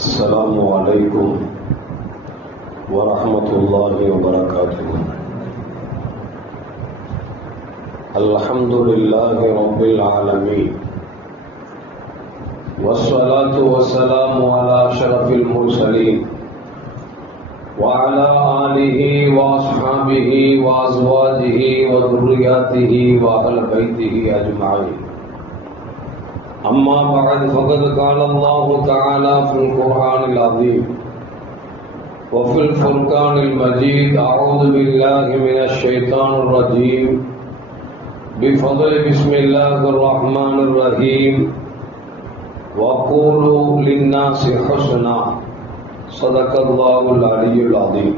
السلام عليكم ورحمة الله وبركاته. الحمد لله رب العالمين، والصلاة والسلام على أشرف المرسلين وعلى آله وأصحابه وأزواجه وذرياته وأهل بيته أجمعين. أما بعد، فقد قال الله تعالى في القرآن العظيم وفي الفرقان المجيد: أعوذ بالله من الشيطان الرجيم، بفضل بسم الله الرحمن الرحيم، وقولوا للناس حسنا، صدق الله العلي العظيم.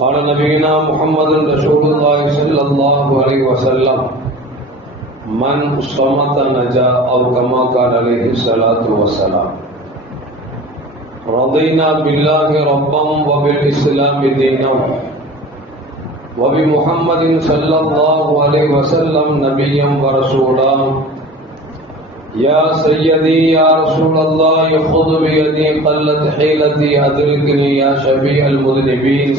قال نبينا محمد رسول الله صلى الله عليه وسلم: من صمت نجا، أو كما قال عليه الصلاة والسلام. رضينا بالله ربا وبالإسلام دينا وبمحمد صلى الله عليه وسلم نبيا ورسولا. يا سيدي يا رسول الله، خذ بيدي قلت حيلتي أدركني يا شفيع المذنبين.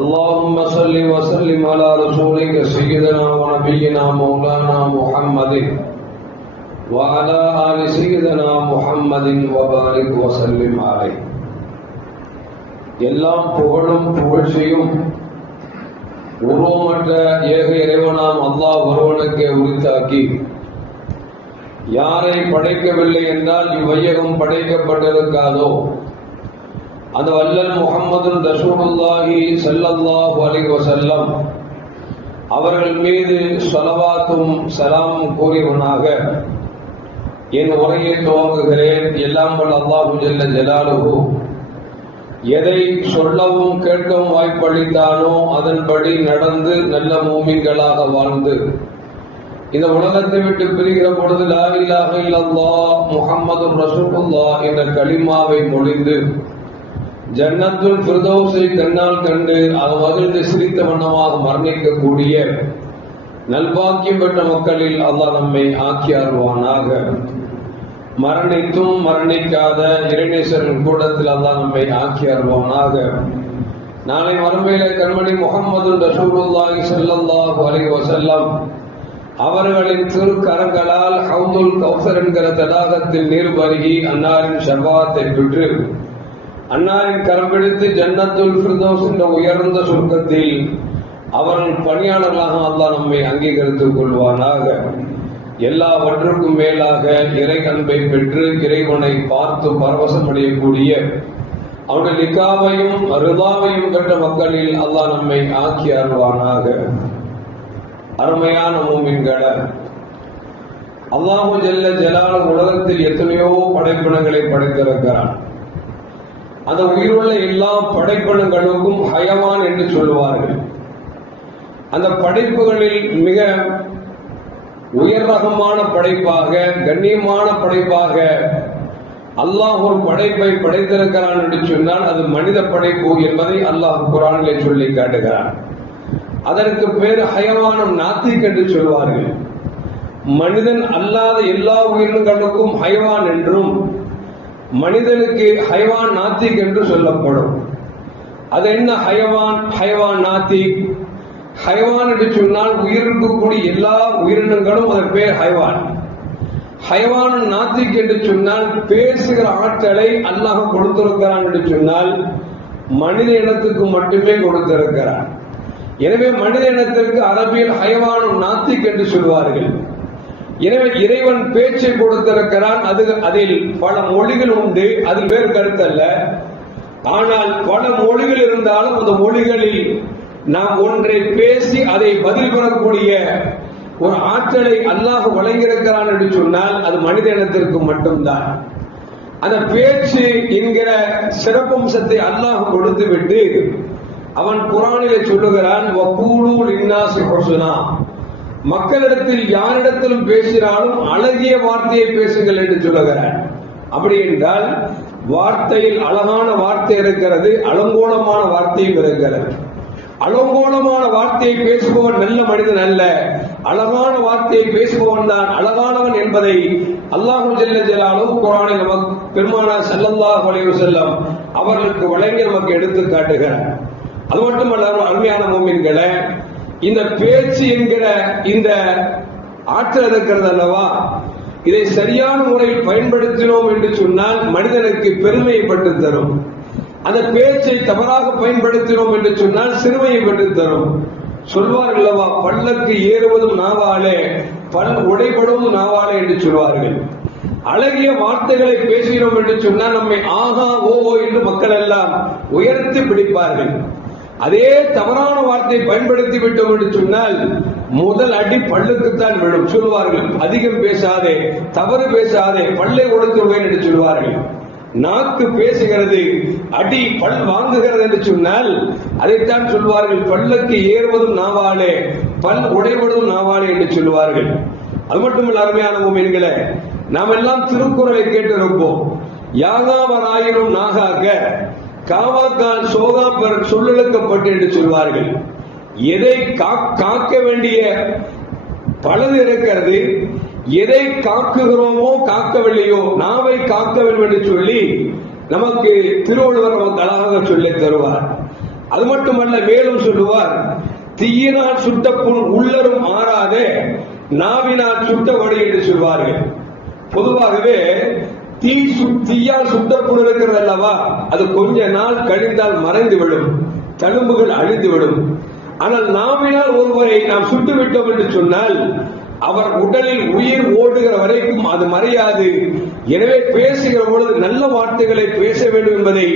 اللهم صل وسلم على رسولك سيدنا ونبينا مولانا محمد وعلى آل سيدنا محمد وبارك وسلم عليه. எல்லாம் புகழும் புகழ்ச்சியும் உருவமற்ற ஏக இறைவனாம் அல்லாஹ் ஒருவனுக்கே உரித்தாக்கி, யாரை படைக்கவில்லை என்றால் இவ்வையகம் படைக்கப்பட்டிருக்காதோ அந்த வல்லல் முஹம்மது ரசூலுல்லாஹி ஸல்லல்லாஹு அலைஹி வஸல்லம் அவர்கள் மீது ஸலவாத்தும் சலாமும் கூறியவனாக என் உரையை துவங்குகிறேன். எல்லாம் வல்ல அல்லாஹு ஜல்ல ஜலாலுஹு எதை சொல்லவும் கேட்கவும் வாய்ப்பளித்தானோ அதன்படி நடந்து நல்ல மூமின்களாக வாழ்ந்து இந்த உலகத்தை விட்டு பிரிகிற பொழுது லா இலாஹ இல்லல்லாஹ் முஹம்மதுர் ரசூலுல்லாஹ் என்ற கலிமாவை மொழிந்து ஜன்னத்துல் ஃபிர்தௌஸை கண்ணால் கண்டு அது மகிழ்ந்து சிரித்த வண்ணமாக மரணிக்கக்கூடிய நல்பாக்கியம் பெற்ற மக்களில் அல்லாஹ் நம்மை ஆக்கி அருள்வானாக. மரணித்தும் மரணிக்காத இறைநேசரின் கூட்டத்தில் அல்லாஹ் நம்மை ஆக்கி அருள்வானாக. நாளை மறுமையிலே கண்மணி முஹம்மது ரசூலுல்லாஹி ஸல்லல்லாஹு அலைஹி வஸல்லம் அவர்களின் திருக்கரங்களால் ஹவுதுல் கௌசர் என்கிற தடாகத்தில் நீர் பருகி அன்னாரின் ஷஃபாஅத்தை பெற்று அன்னாரின் கரம் பிடித்து ஜன்னத்துல் ஃபிர்தௌஸ் என்ற உயர்ந்த சொர்க்கத்தில் அவர்கள் பணியாளர்களாக அல்லாஹ் நம்மை அங்கீகரித்துக் கொள்வானாக. எல்லாவற்றுக்கும் மேலாக இறை அன்பை பெற்று இறைவனை பார்த்து பரவசம் அடையக்கூடிய அவருடைய லிகாவையும் ரிதாவையும் பெற்ற மக்களில் அல்லாஹ் நம்மை ஆக்கி அருள்வானாக. அருமையான மூமின்களே, அல்லாஹு ஜல்ல ஜலாலுஹு உலகத்தில் எத்தனையோ படைப்பினங்களை படைத்திருக்கிறான். அந்த உயிருள்ள எல்லா படைப்பினங்களுக்கும் ஹயவான் என்று சொல்லுவார்கள். அந்த படைப்புகளில் மிக உயர் ரகமான படைப்பாக, கண்ணியமான படைப்பாக அல்லாஹ் ஒரு படைப்பை படைத்திருக்கிறான் என்று சொன்னால் அது மனித படைப்பு என்பதை அல்லாஹ் குர்ஆனிலே சொல்லி காட்டுகிறான். அதற்கு பேர் ஹயவானும் நாத்திக் என்று சொல்வார்கள். மனிதன் அல்லாத எல்லா உயிரினங்களுக்கும் ஹயவான் என்றும் மனிதனுக்கு ஹைவான் நாத்திக் என்று சொல்லப்படும். அது என்ன ஹைவான்? ஹைவான் நாத்திக். ஹைவான் என்று சொன்னால் உயிரிழக்கக்கூடிய எல்லா உயிரினங்களும் அதற்கு பேர் ஹைவான். ஹைவான் நாத்திக் என்று சொன்னால் பேசுகிற ஆற்றலை அல்லாஹ் கொடுத்திருக்கிறான் என்று சொன்னால் மனித இனத்துக்கு மட்டுமே கொடுத்திருக்கிறான். எனவே மனித இனத்திற்கு அரபியில் ஹைவானும் நாத்திக் என்று சொல்வார்கள். எனவே இறைவன் பேச்சை கொடுத்திருக்கிறான். அதில் பல மொழிகள் உண்டு, அதில் வேறு கருத்தல்ல. ஆனால் பல மொழிகள் இருந்தாலும் அந்த மொழிகளில் நாம் ஒன்றை பேசி அதை பதில் பெறக்கூடிய ஒரு ஆற்றலை அல்லாஹ் வழங்கியிருக்கிறான் என்று சொன்னால் அது மனித இனத்திற்கு மட்டும்தான். அந்த பேச்சு என்கிற சிறப்பம்சத்தை அல்லாஹ் கொடுத்து விட்டு அவன் குர்ஆனிலே சொல்லுகிறான்: வகூலு லின்னாஸி ஹுஸ்னா, மக்களிடத்தில் யாரிடத்திலும் பேசினாலும் அழகிய வார்த்தையை பேசுங்கள் என்று சொல்லுகிறார். அப்படி என்றால் வார்த்தையில் அழகான வார்த்தை இருக்கிறது, அலங்கோலமான வார்த்தையும் இருக்கிறது. அலங்கோலமான வார்த்தையை பேசுபவன் நல்ல மனிதன் அல்ல, அழகான வார்த்தையை பேசுபவன் தான் அழகானவன் என்பதை அல்லாஹு ஜல்ல ஜலாலுஹு குர்ஆனை நமக்கு பெருமானார் ஸல்லல்லாஹு அலைஹி வஸல்லம் அவர்களுக்கு வழங்கி நமக்கு எடுத்து காட்டுகிறார். அது மட்டுமல்ல அருமையான முஃமின்களே, இந்த பேச்சு என்கிற இந்த ஆற்றல் இருக்கிறது அல்லவா, இதை சரியான முறையில் பயன்படுத்தினோம் என்று சொன்னால் மனிதனுக்கு பெருமையை பெற்று தரும். அந்த பேச்சை தவறாக பயன்படுத்தினோம் என்று சொன்னால் சிறுமையை பெற்று தரும். சொல்வார்கள் அல்லவா, பல்லக்கு ஏறுவதும் நாவாலே, பல் உடைபடுவதும் நாவாலே என்று சொல்வார்கள். அழகிய வார்த்தைகளை பேசுகிறோம் என்று சொன்னால் நம்மை ஆகா ஓ என்று மக்கள் எல்லாம் உயர்த்தி பிடிப்பார்கள். அதே தவறான வார்த்தையை பயன்படுத்தி விட்டோம் என்று சொன்னால் முதல் அடி பல்லுக்குத்தான் விழும். சொல்வார்கள், அதிகம் பேசாதே, தவறு பேசாதே, பல்லை உடைத்துடுவேன் என்று சொல்வார்கள். நாக்கு பேசுகிறது, அடி பல் வாங்குகிறது என்று சொன்னால் அதைத்தான் சொல்வார்கள், பல்லுக்கு ஏறுவதும் நாவாலே, பல் உடைவதும் நாவாலே என்று சொல்வார்கள். அது மட்டுமல்ல அருமையான முஃமின்களே, நாம் எல்லாம் திருக்குறளை கேட்டிருப்போம். யாகாவராயினும் நாகாக காவாக்கால் சோகாப்பர் சொல்லெழுக்கப்பட்டு என்று சொல்வார்கள். எதை காக்க வேண்டிய பலது இருக்கிறது, எதை காக்குகிறோமோ காக்கவில்லையோ நாவை காக்க வேண்டும் என்று சொல்லி நமக்கு திருவள்ளுவர் நமக்கு அழகாக சொல்லித் தருவார். அது மட்டுமல்ல, மேலும் சொல்லுவார், தீயினால் சுட்ட புண் உள்ளரும் ஆறாதே, நாவினால் சுட்ட வடி என்று சொல்வார்கள். பொதுவாகவே தீயால் சுட்ட புண் இருக்கிறது அல்லவா, அது கொஞ்ச நாள் கழிந்தால் மறைந்து விடும், தழும்புகள் அழிந்து விடும். ஆனால் நாவினால் ஒருவரை நாம் சுட்டுவிட்டோம் என்று சொன்னால் அவர் உடலில் உயிர் ஓடுகிற வரைக்கும் அது மறையாது. எனவே பேசுகிற பொழுது நல்ல வார்த்தைகளை பேச வேண்டும் என்பதை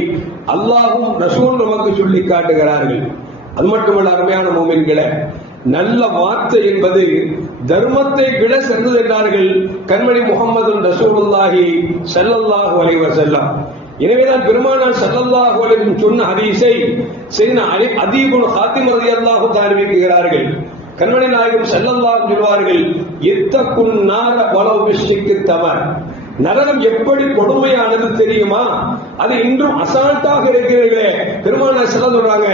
அல்லாஹும் ரசூல் நமக்கு சொல்லி காட்டுகிறார்கள். அது மட்டுமல்ல அருமையான முஃமின்களே, நல்ல வார்த்தை என்பது தர்மத்தை விட சிறந்தது என்றார்கள் கண்மணி முஹம்மது ரசூலுல்லாஹி ஸல்லல்லாஹு அலைஹி வஸல்லம். எனவேதான் பெருமானார் ஸல்லல்லாஹு அலைஹி வஸல்லம் சொன்ன ஹதீஸை சையதுனா அதி இப்னு ஹாத்திம் ரலியல்லாஹு தஆலா அறிவிக்கிறார்கள். கண்மணி நாயகம் ஸல்லல்லாஹு சொல்வார்கள், இத்தகுன் நார வலவ் பிஷ்ரிக்கு தமர். நரகம் எப்படி கொடுமையானது தெரியுமா, அது இன்றும் அசால்ட்டாக இருக்கிறீர்களே. பெருமானார் சொல்றாங்க,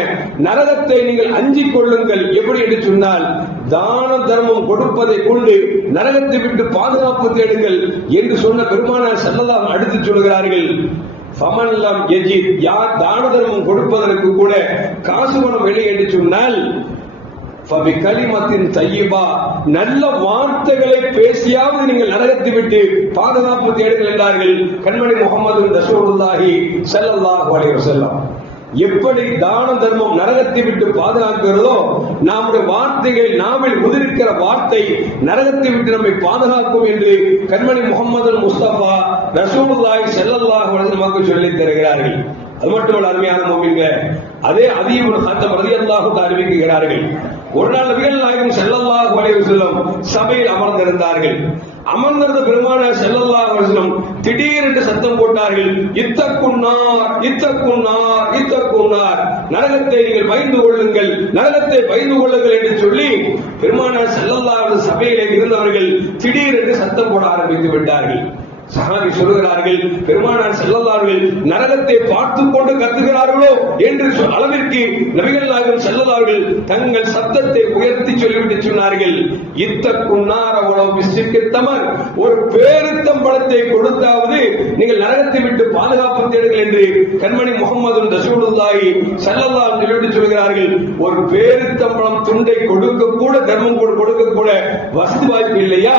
நரகத்தை நீங்கள் அஞ்சிக் கொள்ளுங்கள். எப்படி என்று சொன்னால், தான தர்மம் கொடுப்பதை கொண்டு நரகத்தை விட்டு பாதுகாப்பு தேடுங்கள் என்று சொன்ன பெருமானார் ஸல்லல்லாஹு அடுத்து சொல்கிறார்கள், ஃபமன்லம் யஜித், யார் தான தர்மம் கொடுப்பதற்கு கூட காசு பணம் இல்லை என்று சொன்னால் கலிமத்தின் தையிபா, நல்ல வார்த்தைகளை பேசியாவது நீங்கள் நரகத்தை விட்டு பாதுகாப்பு தேடுங்கள் என்றார்கள் கண்மணி முஹம்மது ரசூலுல்லாஹி ஸல்லல்லாஹு அலைஹி வஸல்லம். எப்படி தான தர்மம் நரகத்தை விட்டு பாதுகாக்கிறதோ, நம்முடைய வார்த்தைகள் நாவில் உதிர்க்கிற வார்த்தை நரகத்தை விட்டு நம்மை பாதுகாக்கும் என்று கண்மணி முஹம்மது முஸ்தபா ரசூலுல்லாஹி ஸல்லல்லாஹு அலைஹி வஸல்லம் சொல்லித் தருகிறார்கள். அது மட்டுமல்ல அருமையான முஃமின்களே, அதே அதி இப்னு ஹாத்திம் ரலியல்லாஹு தஆலா அறிவிக்கிறார்கள், ஒரு நாள் நபிகள் நாயகம் ஸல்லல்லாஹு அலைஹி வஸல்லம் சபையில் அமர்ந்திருந்தார்கள். அமர்ந்திருந்த பெருமானார் ஸல்லல்லாஹு அலைஹி வஸல்லம் திடீரென்று சத்தம் போட்டார்கள், இத்தகுன்னார் இத்தகுன்னார் இத்தகுன்னார், நரகத்தை நீங்கள் பயந்து கொள்ளுங்கள், நரகத்தை பயந்து கொள்ளுங்கள் என்று சொல்லி பெருமானார் ஸல்லல்லாஹு அலைஹி வஸல்லம் சபையிலே இருந்தவர்கள் திடீரென்று சத்தம் போட ஆரம்பித்து விட்டார்கள். சஹாபி சொல்கிறார்கள், பெருமானார் ஸல்லல்லாஹு அலைஹி வஸல்லம் நரகத்தை பார்த்துக் கொண்டு கத்துகிறார்களோ என்று அளவிற்கு நபிகள் நாயகம் ஸல்லல்லாஹு அலைஹி வஸல்லம் தங்கள் சத்தத்தை உயர்த்தி சொல்லிவிட்டு சொன்னார்கள், இத்தகுன்னார வலவ் பிஷ்ரிக்கு தமர், ஒரு பேரித்தம்பழத்தை கொடுத்தாவது நீங்கள் நரகத்தை விட்டு பாதுகாப்பு தேடுங்கள் என்று கண்மணி முஹம்மது ரசூலுல்லாஹி ஸல்லல்லாஹு அலைஹி வஸல்லம் சொல்கிறார்கள். ஒரு பேரித்தம்பழம் துண்டை கொடுக்க கூட, தர்மம் கொடுக்க கூட வசதி வாய்ப்பு இல்லையா?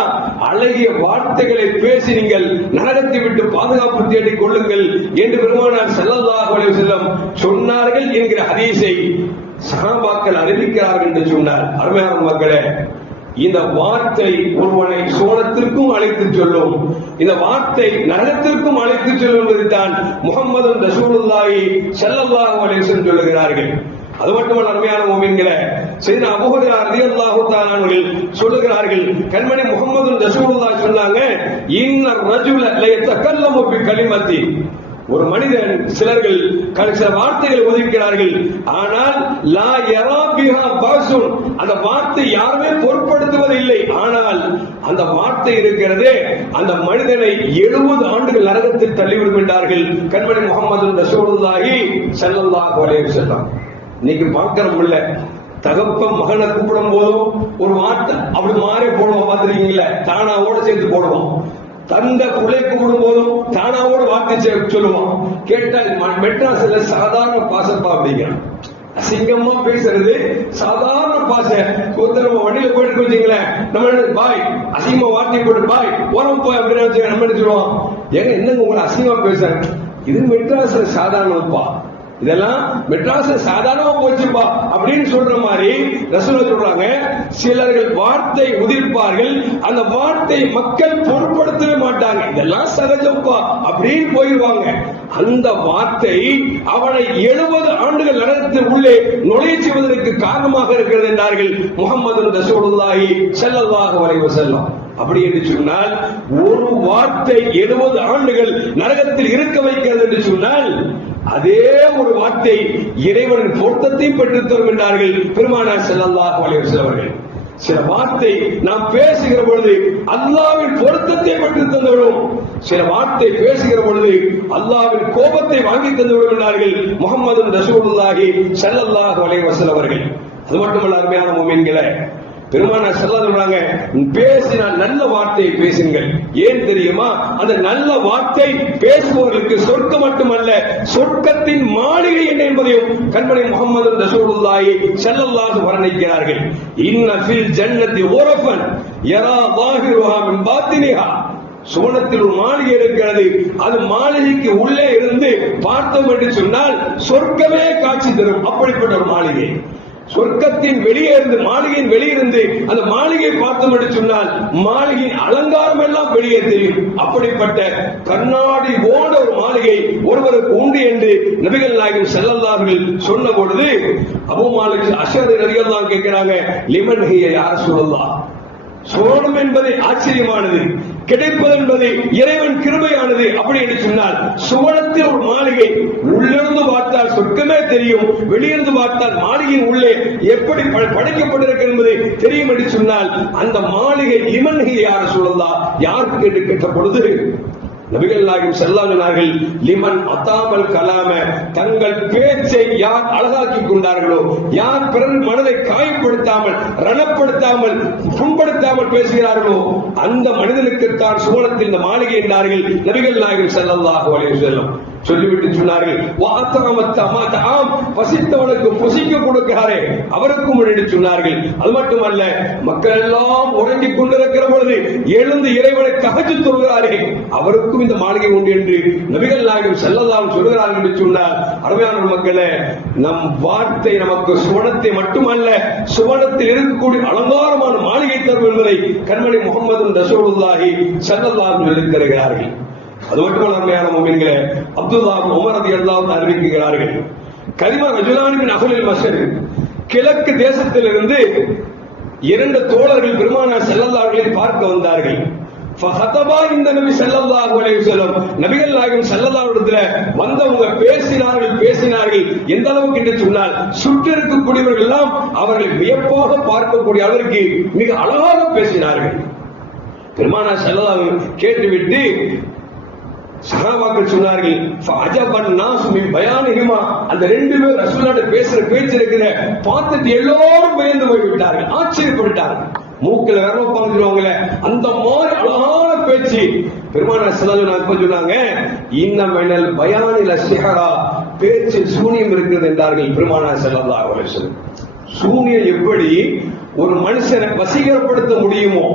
அழகிய வார்த்தைகளை பேசி நீங்கள் நரகத்தை விட்டு பாதுகாப்பு தேடிக் கொள்ளுங்கள் என்று பெருமானார் ஸல்லல்லாஹு அலைஹி வஸல்லம் சொன்னார்கள் என்கிற ஹதீஸை சஹாபாக்கள் அறிவிக்கிறார்கள் என்று சொன்னார். அருமையான மக்களே, இந்த வார்த்தை ஒருவனை சோனத்திற்கும் அழைத்து சொல்லும், இந்த வார்த்தை நரகத்திற்கும் அழைத்து சொல்லும் என்பதைத்தான் முஹம்மது ரசூலுல்லாஹி ஸல்லல்லாஹு அலைஹி வஸல்லம் சொல்லுகிறார்கள். அது மட்டுமல்ல அருமையான முஃமின்களே, சையதுனா அபூ ஹுரைரா ரலியல்லாஹு தஆலா அவர்கள் சொல்லுகிறார்கள், கண்மணி முஹம்மது ரசூலுல்லாஹி சொன்னாங்க, இன்ன ரஜுல லயதகல்லமு பி கலிமத்தி, ஒரு மனிதன் சிலர்கள் சில வார்த்தைகளை ஒதுக்கிறார்கள், ஆனால் லா யரா பிஹா பாசுன், அந்த வார்த்தை யாருமே பொருட்படுத்துவதில்லை, ஆனால் அந்த வார்த்தை இருக்கிறதே அந்த மனிதனை 70 ஆண்டுகள் நரகத்தில் தள்ளிவிடும் என்றார்கள் கண்மணி முஹம்மது ரசூலுல்லாஹி ஸல்லல்லாஹு அலைஹி வஸல்லம். இன்னைக்கு பார்க்கிறோம் இல்ல, தகப்பன் மகனை கூப்பிடும் போதும் ஒரு வார்த்தை அப்படி மாறி போடுவோம், பார்த்திருக்கீங்களா? தானாவோட சேர்த்து போடுவோம். தந்த பிள்ளை கூப்பிடும் போதும் தானாவோடு வார்த்தை சொல்லுவான். கேட்டா மெட்ராஸ்ல சாதாரண பாசப்பா அப்படிங்கிறான். அசிங்கமா பேசுறது சாதாரண பாச. நம்ம வண்டியில போயிட்டு வச்சுங்களேன், நம்ம பாய் அசிங்கமா வார்த்தை போட்டு பாய் ஓரம் போய் அப்படின்னு நம்ம சொல்லுவோம். ஏங்க என்னங்க உங்களை அசிங்கமா பேசுறேன், இது மெட்ராஸ்ல சாதாரணப்பா, இதெல்லாம் மெட்ராஸ்ல சாதாரணமா போச்சுப்பா அப்படின்னு சொல்ற மாதிரி ரசூலுல்லாஹ் சொல்றாங்க. சிலர்கள் வார்த்தை உதிர்ப்பார்கள், அந்த வார்த்தை மக்கள் பொருட்படுத்தவே மாட்டாங்க, இதெல்லாம் சகஜப்பா அப்படின்னு போயிடுவாங்க. அந்த வார்த்தை அவனை 70 ஆண்டுகள் நரகத்தில் உள்ளே நுழைய செய்வதற்கு காரணமாக இருக்கிறது என்றார்கள் முஹம்மது ரசூலுல்லாஹி ஸல்லல்லாஹு அலைஹி வஸல்லம். அப்படி என்று சொன்னால் ஒரு வார்த்தை 70 ஆண்டுகள் நரகத்தில் இருக்க வைக்கிறது என்று சொன்னால், அதே ஒரு வார்த்தை இறைவனின் பொருத்தத்தை பெற்றுத் தரும் என்றார்கள் பெருமானார் ஸல்லல்லாஹு அலைஹி வஸல்லம் அவர்கள். சில வார்த்தை நாம் பேசுகிற பொழுது அல்லாஹ்வின் பொருத்தத்தை பெற்றுத் தந்துவிடும், சில வார்த்தை பேசுகிற பொழுது அல்லாஹ்வின் கோபத்தை வாங்கி தந்துவிடும் என்றார்கள் முஹம்மது ரசூலுல்லாஹி ஸல்லல்லாஹு அலைஹி வஸல்லம் அவர்கள். அது மட்டுமல்ல அருமையான முஃமின்களே, பெருமானார் ஸல்லல்லாஹு பேசினால் நல்ல வார்த்தையை பேசுங்கள். ஏன் தெரியுமா? அந்த நல்ல வார்த்தை பேசுபவர்களுக்கு சொர்க்கம் மட்டுமல்ல, சொர்க்கத்தின் மாளிகை என்ன என்பதையும் கண்மணி முஹம்மது ரசூலுல்லாஹி ஸல்லல்லாஹு வர்ணிக்கிறார்கள். இன்ன ஃபில் ஜன்னதி குரஃபன் யரா ظاهرها من باطنها. சுவனத்தில் ஒரு மாளிகை இருக்கிறது, அது மாளிகைக்கு உள்ளே இருந்து பார்த்தோம் என்று சொன்னால் சொர்க்கமே காட்சி தரும். அப்படிப்பட்ட ஒரு மாளிகை, சொர்க்கத்தின் வெளியே இருந்து மாளிகையின் வெளியிருந்து அந்த மாளிகையை பார்த்தோம் என்று சொன்னால் மாளிகையின் அலங்காரம் எல்லாம் வெளியே தெரியும். அப்படிப்பட்ட கண்ணாடி போட ஒரு மாளிகை ஒருவருக்கு உண்டு என்று நபிகள் நாயகம் ஸல்லல்லாஹு அலைஹி வஸல்லம் சொன்ன பொழுது அபூ மாலிக் அஷ்அரி ரலியல்லாஹு அன்ஹு கேட்கிறாங்க, லிமன் ஹிய யா ரசூலல்லாஹ். சோனம் என்பது ஆச்சரியமானது, கிடைப்பது என்பது இறைவன் கிருபையானது. அப்படி என்று சொன்னால் சுவனத்தில் ஒரு மாளிகை, உள்ளிருந்து பார்த்தால் சொர்க்கமே தெரியும், வெளியிருந்து பார்த்தால் மாளிகையின் உள்ளே எப்படி படைக்கப்பட்டிருக்கிறது என்பது தெரியும் என்று சொன்னால் அந்த மாளிகை லிமன்ஹி யா ரசூலல்லாஹ் யாருக்கு என்று கேட்ட பொழுது நபிகள் நாயகம் ஸல்லல்லாஹு அலைஹி சொன்னார்கள், லிமன் அதாமல் கலாம, தங்கள் பேச்சை யார் அழகாக்கி கொண்டார்களோ, யார் பிறர் மனதை காயப்படுத்தாமல் ரணப்படுத்தாமல் புண்படுத்தாமல் பேசுகிறார்களோ அந்த மனிதனுக்குத்தான் சுவனத்தில் இந்த மாளிகை என்றார்கள் நபிகள் நாயகம் ஸல்லல்லாஹு அலைஹி வஸல்லம். சொல்லிவிட்டு சொன்னார்கள், பசித்தவனுக்கு புசிக்க கொடுக்கிறாரே அவருக்கும் என்று சொன்னார்கள். அது மட்டுமல்ல, மக்கள் எல்லாம் உறங்கிக் கொண்டிருக்கிற பொழுது எழுந்து இறைவனை தஹஜ்ஜுத் தொழுகிறாரே அவருக்கும் இந்த மாளிகை உண்டு என்று நபிகள் நாயகம் ஸல்லல்லாஹு அலைஹி சொல்கிறார்கள் என்று சொன்னார். அருமையான மக்களே, நம் வார்த்தை நமக்கு சுவனத்தை மட்டுமல்ல சுவனத்தில் இருக்கக்கூடிய அலங்காரமான மாளிகை தரும் என்பதை கண்மணி முஹம்மது ரசூலுல்லாஹி ஸல்லல்லாஹு அலைஹி வஸல்லம் தருகிறார்கள். அது மட்டுமல்ல அருமையான முஃமின்களே, அப்துல்லாஹ் உமர் ரலியல்லாஹு அன்ஹு அறிவிக்கிறார்கள், கலிமா ரஜுலானி மின் அஹ்லில் மஷ்ரிக், கிழக்கு தேசத்திலிருந்து 2 தோழர்கள் பெருமானார் ஸல்லல்லாஹு அலைஹி வஸல்லம் பார்க்க வந்தார்கள். ஃபஹதபா இந்த நபி ஸல்லல்லாஹு அலைஹி வஸல்லம், நபிகள் நாயகம் ஸல்லல்லாஹு அலைஹி வஸல்லம் வந்தவங்க பேசினார்கள். எந்த அளவுக்கு என்று சொன்னால் சுற்றி இருக்கக்கூடியவர்கள் எல்லாம் அவர்களை வியப்பாக பார்க்கக்கூடிய அளவிற்கு மிக அழகாக பேசினார்கள். பெருமானார் ஸல்லல்லாஹு அலைஹி வஸல்லம் கேட்டுவிட்டு சஹாபாக்கள் சொன்னார்கள், ஃபஅஜபன் நாஸ் மின் பயானிஹிமா, அந்த 2 பேர் ரசூலுல்லாஹ் பேசுற பேச்சு இருக்கிற பார்த்துட்டு எல்லோரும் பயந்து போய் விட்டார்கள், ஆச்சரியப்பட்டார்கள். மூக்கில விரல் பாஞ்சிருவாங்கள அந்த மாதிரி அழகான பேச்சு. பெருமானார் ஸல்லல்லாஹு அலைஹி வஸல்லம் சொன்னாங்க, இன்னமினல் பயானில சிஹரா, பேச்சில் சூனியம் இருக்கிறது என்றார்கள் பெருமானார் ஸல்லல்லாஹு அலைஹி வஸல்லம். சூனியம் எப்படி ஒரு மனுஷனை வசீகரப்படுத்த முடியுமோ,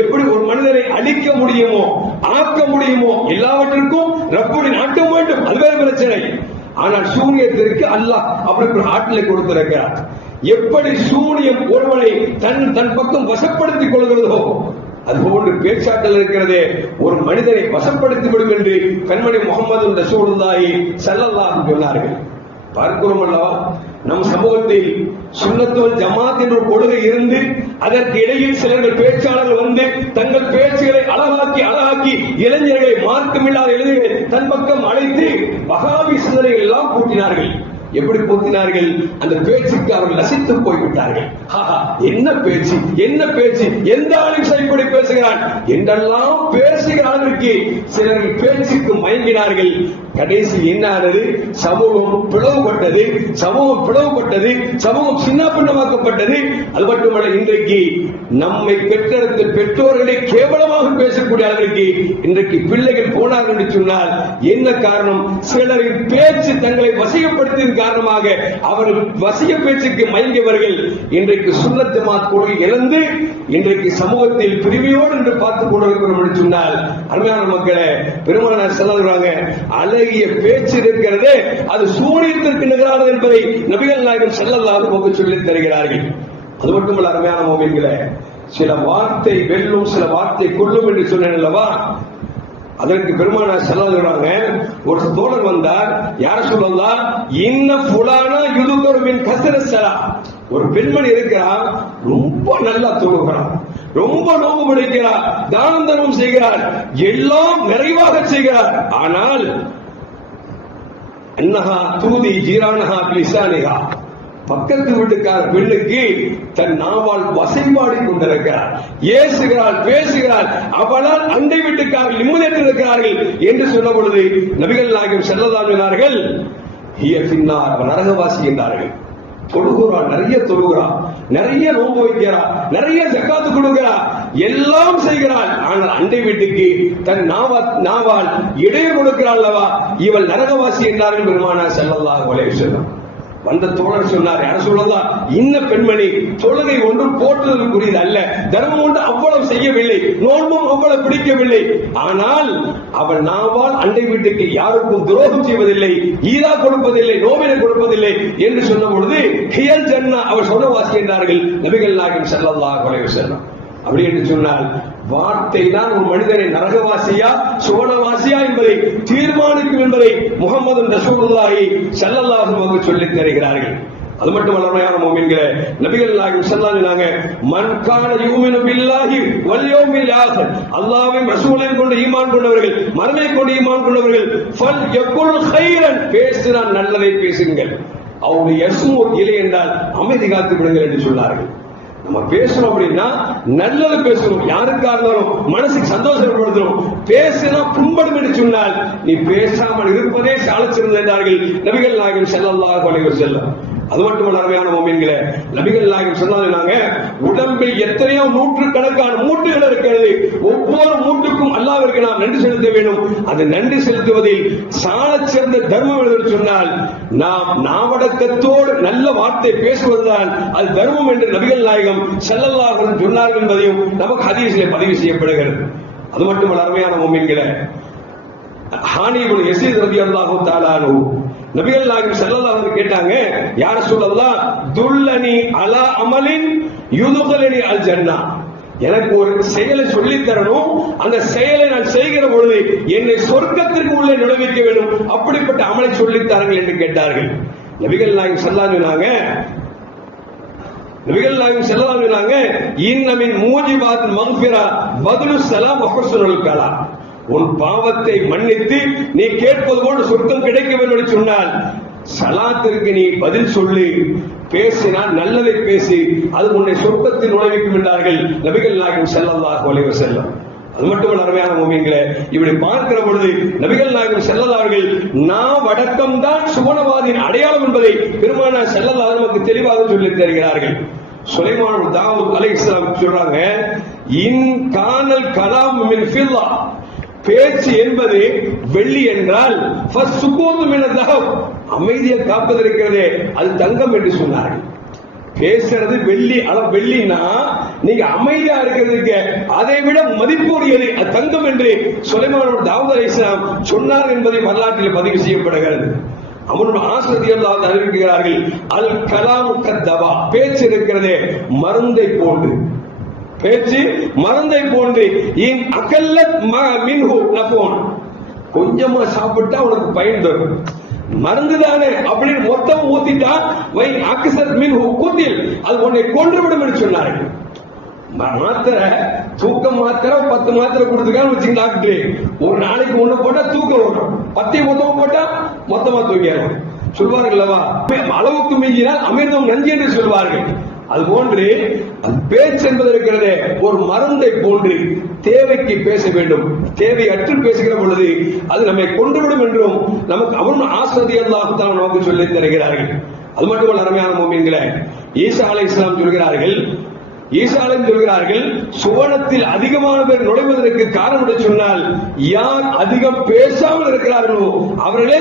எப்படி ஒரு மனிதனை அழிக்க முடியுமோ, ஆக்க முடியுமோ, எல்லாவற்றிற்கும் ரப்புடைய நாட்டம் வேண்டும், அது வேற பிரச்சனை. ஆனால் சூனியத்திற்கு அல்லாஹ் அப்படி ஒரு ஆற்றலை கொடுத்திருக்கிறார். எப்படி சூனியம் ஒருவனை தன் பக்கம் வசப்படுத்திக் கொள்கிறதோ அதுபோன்று பேச்சாற்றல் இருக்கிறதே ஒரு மனிதனை வசப்படுத்தி விடும் என்று கண்மணி முஹம்மது ரசூலுல்லாஹி ஸல்லல்லாஹு அலைஹி சொன்னார்கள். பார்க்கிறோம் அல்லவா, நம் சமூகத்தில் சுன்னத் வல் ஜமாத் என்ற கொள்கை இருந்து அதற்கு இடையில் சிலர்கள் பேச்சாளர்கள் வந்து தங்கள் பேச்சுகளை அழகாக்கி இளைஞர்களை மார்க்கமில்லாத இளைஞர்களை தன் பக்கம் அழைத்து வஹாபி சிந்தனைகள் எல்லாம் கூட்டினார்கள். எப்படி கூட்டினார்கள்? அந்த பேச்சுக்கு அவர்கள் நசித்து போய்விட்டார்கள். என்ன பேச்சு, எந்த ஆளும் இப்படி பேசுகிறான் என்றெல்லாம் பேசுகிறார்களுக்கு சிலர்கள் பேச்சுக்கு மயங்கினார்கள். கடைசி என்ன ஆனது? சமூகம் பிளவுபட்டது, சமூகம் சின்ன பின்னமாக்கப்பட்டது. அது மட்டுமல்ல, இன்றைக்கு நம்மை பெற்றெடுத்த பெற்றோர்களை கேவலமாக பேசக்கூடிய அளவிற்கு இன்றைக்கு பிள்ளைகள் போனார்கள் என்று சொன்னால் என்ன காரணம்? சிலரின் பேச்சு தங்களை வசியப்படுத்தியதன் காரணமாக அவர்கள் வசிய பேச்சுக்கு மயங்கியவர்கள் இன்றைக்கு சுன்னத் ஜமாத் கொள்கை இழந்து இன்றைக்கு சமூகத்தில் பிரிவியோடு என்று பார்த்துக் கொண்டிருக்கிறோம் என்று சொன்னால், அருமையான மக்களே, பெருமானார் சொல்லுகிறாங்க, அழகிய பேச்சு இருக்கிறது அது சூரியத்திற்கு நிகரானது என்பதை நபிகள் நாயகம் ஸல்லல்லாஹு அலைஹி வஸல்லம் சொல்லித் தருகிறார்கள். அது மட்டுமல்ல, அருமையான மோமின்களே, சில வார்த்தை வெல்லும் சில வார்த்தை கொல்லும் என்று சொன்னேன் அல்லவா? அதற்கு பெருமானார் சொல்லுகிறாங்க, ஒரு தோழர் வந்தார், யார சொல்லலாம், இன்ன புலானா யுதுகருமின் கசரசலா, ஒரு பெண்மணி இருக்கிறார், ரொம்ப நல்லா தொழுகிறார், ரொம்ப நோம்பு பிடிக்கிறார், தானம் தர்மம் செய்கிறார், எல்லாம் நிறைவாக செய்கிறார். ஆனால் அன்னஹா தூதி ஜீரானஹா பிலிசானிஹா, பக்கத்து வீட்டுக்கார பெண்ணுக்கு தன் நாவால் வசைபாடி கொண்டிருக்கிறார், ஏசுகிறாள், பேசுகிறாள், அவளால் அண்டை வீட்டுக்காரர்கள் நிம்மதியற்று இருக்கிறார்கள் என்று சொன்ன பொழுது நபிகள் நாயகம் ஸல்லல்லாஹு அலைஹி வஸல்லம் அவர் நரகவாசி என்றார்கள். தொழுகிறார், நிறைய தொழுகிறார், நிறைய நோன்பு வைக்கிறார், நிறைய ஜக்காத்து கொடுக்கிறார், எல்லாம் செய்கிறாள், ஆனால் அண்டை வீட்டுக்கு தன் நாவால் இடையே கொடுக்கிறாள் அல்லவா, இவள் நரகவாசி என்றார்கள் பெருமானார் ஸல்லல்லாஹு அலைஹி வஸல்லம். வந்த தோழர் சொன்னார், யார சொல்லலாம், இந்த பெண்மணி தொழுகை ஒன்றும் போற்றுதலுக்குரியது அல்ல, தர்மம் ஒன்று அவ்வளவு செய்யவில்லை, நோன்பும் அவ்வளவு பிடிக்கவில்லை, ஆனால் அவள் நாவால் அண்டை வீட்டுக்கு யாருக்கும் துரோகம் செய்வதில்லை, ஈரா கொடுப்பதில்லை, நோவினை கொடுப்பதில்லை என்று சொன்ன பொழுது ஹியல் ஜன்னா, அவர் சொன்ன வாசி என்றார்கள் நபிகள் நாயகம் ஸல்லல்லாஹு அலைஹி வஸல்லம். அப்படி என்று சொன்னால் வார்த்தை தான் ஒரு மனிதனை நரகவாசியா சுவனவாசியா என்பதை தீர்மானிக்கும் என்பதை முஹம்மது ரசூலுல்லாஹி ஸல்லல்லாஹு அலைஹி வஸல்லம் சொல்லித் தருகிறார்கள். அது மட்டுமல்ல, அருமையான முஃமின்களே, நபிகள் நாயகம் ஸல்லல்லாஹு அலைஹி வஸல்லம், மன் கான யுமினு பில்லாஹி வல் யௌமில் ஆகிர், அல்லாஹ்வையும் ரசூலையும் கொண்டு ஈமான் கொண்டவர்கள், மறுமை கொண்டு ஈமான் கொண்டவர்கள், ஃபல் யகுல் கைரன், பேசினால் நல்லதை பேசுங்கள், அவருடைய யஸ்மு இல்லை என்றால் அமைதி காத்து விடுங்கள் என்று சொன்னார்கள். நம்ம பேசணும் அப்படின்னா நல்லது பேசணும், யாருக்கா இருந்தாலும் மனசுக்கு சந்தோஷப்படுத்தணும், பேசினா புண்படும் என்று சொன்னால் நீ பேசாமல் இருப்பதே சாலச்சிறந்தது என்றார்கள் நபிகள் நாயகம் ஸல்லல்லாஹு அலைஹி வஸல்லம். அது மட்டுமல்ல, அருமையான முஃமின்களே, நபிகள் நாயகம் சொன்னாங்க, உடம்பில் எத்தனையோ நூற்றுக்கணக்கான மூட்டுகள் இருக்கிறது, ஒவ்வொரு மூட்டுக்கும் அல்லாஹ்விற்கு நாம் நன்றி செலுத்த வேண்டும். அது நன்றி செலுத்துவதில் சாலச் சிறந்த தர்மம் என்று சொன்னால் நாம் நாவடக்கத்தோடு நல்ல வார்த்தை பேசுவதுதான் அது தர்மம் என்று நபிகள் நாயகம் ஸல்லல்லாஹு அலைஹி வஸல்லம் சொன்னார்கள் என்பதையும் நமக்கு ஹதீஸிலே பதிவு செய்யப்படுகிறது. அது மட்டுமல்ல, அருமையான முஃமின்களே, ஹானி இப்னு யஸீத் ரலியல்லாஹு தஆலா அன்ஹு நபிகள் நாயகம் ஸல்லல்லாஹு அலைஹி வஸல்லம் கேட்டாங்க, யா ரசூலல்லாஹ் துல்லனி அலா அமலின் யுதுகலனி அல் ஜன்னah, எனக்கு ஒரு செயலை சொல்லி தரணும், அந்த செயலை நான் செய்கிற பொழுது என்னை சொர்க்கத்திற்கு உள்ளே நுழைவிக்க வேண்டும், அப்படிப்பட்ட அமலை சொல்லித் தாருங்கள் என்று கேட்டார்கள். நபிகள் நாயகம் ஸல்லல்லாஹு அலைஹி வஸல்லம் இன்ன மின் மூஜிபாத் மக்ஃபிரா பத்லு ஸலாம் வ ஹுஸ்னுல் கலாம், உன் பாவத்தை மன்னித்து நீ கேட்பது போல சொர்க்கம் கிடைக்க வேண்டும் என்று சொன்னால் சலாத்திற்கு நீ பதில் சொல்லி பேசினால் நல்லதை பேசி, அது உன்னை சொர்க்கத்தில் நுழைவிக்கும் என்றார்கள் நபிகள் நாயகம் ஸல்லல்லாஹு அலைஹி வஸல்லம். அது மட்டுமல்ல, அருமையான முஃமின்களே, இப்படி பார்க்கிற பொழுது நபிகள் நாயகம் ஸல்லல்லாஹு அலைஹி வஸல்லம் நாம் அடக்கம் தான் சுவனவாதியின் அடையாளம் என்பதை பெருமானார் ஸல்லல்லாஹு அலைஹி வஸல்லம் தெளிவாக சொல்லித் தருகிறார்கள். சுலைமான் தாவூத் அலைஹிஸ்ஸலாம் சொல்றாங்க, இன் கானல் கலாம் மின் ஃபில்லா, பேச்சு என்பது வெள்ளி என்றால் அமைதியை காப்பது இருக்கிறதே அது தங்கம் என்று சொன்னார்கள். பேசுறது வெள்ளி, வெள்ளினா நீங்க அமைதியா இருக்கிறதுக்கு அதை விட மதிப்புரியது அது தங்கம் என்று சுலைமான் தாவூத் அலைஹிஸ்ஸலாம் சொன்னார் என்பதை வரலாற்றில் பதிவு செய்யப்படுகிறது. அவனுடைய ஆசிரியர்கள் அறிவிக்கிறார்கள், அல் கலாம் கத்தவா, பேச்சு இருக்கிறதே மருந்தை போன்று, பேச்சு மருந்தை போன்று, இன் அகல்லத் மின்ஹு நஃபோன், கொஞ்சமா சாப்பிட்டா உனக்கு பயன் தரும், மருந்து தானே அப்படின்னு மொத்தம் ஊத்திட்டா வை அக்ஸர் மின்ஹு குதில், அது உன்னை கொன்றுவிடும் என்று சொன்னார்கள். மாத்திரை தூக்கம் மாத்திரை 10 மாத்திரை கொடுத்துக்கான்னு வச்சுங்க டாக்டர், ஒரு நாளைக்கு ஒண்ணு போட்டா தூக்கம் வரும், 10 மொத்தமா போட்டா மொத்தமா தூங்கிடும் சொல்வார்கள் அல்லவா. அளவுக்கு மீறினால் அமிர்தம் நஞ்சு என்று சொல்வார்கள். அது போன்று பேச்சு என்பது இருக்கிறதே ஒரு மருந்தை போன்று, தேவைக்கு பேச வேண்டும், தேவை அற்று பேசுகிற பொழுது அது நம்மை கொண்டுவிடும் என்றும் நமக்கு அவன் ஆசிரியர்களாக தான் நமக்கு சொல்லித் தருகிறார்கள். அது மட்டுமல்ல, அருமையான முஃமின்களே, ஈசா அலைஹிஸ்ஸலாம் சொல்கிறார்கள், ஈசா அலைஹிஸ்ஸலாம் சொல்கிறார்கள், சுவனத்தில் அதிகமான பேர் நுழைவதற்கு காரணம் என்று சொன்னால், யார் அதிகம் பேசாமல் இருக்கிறார்களோ அவர்களே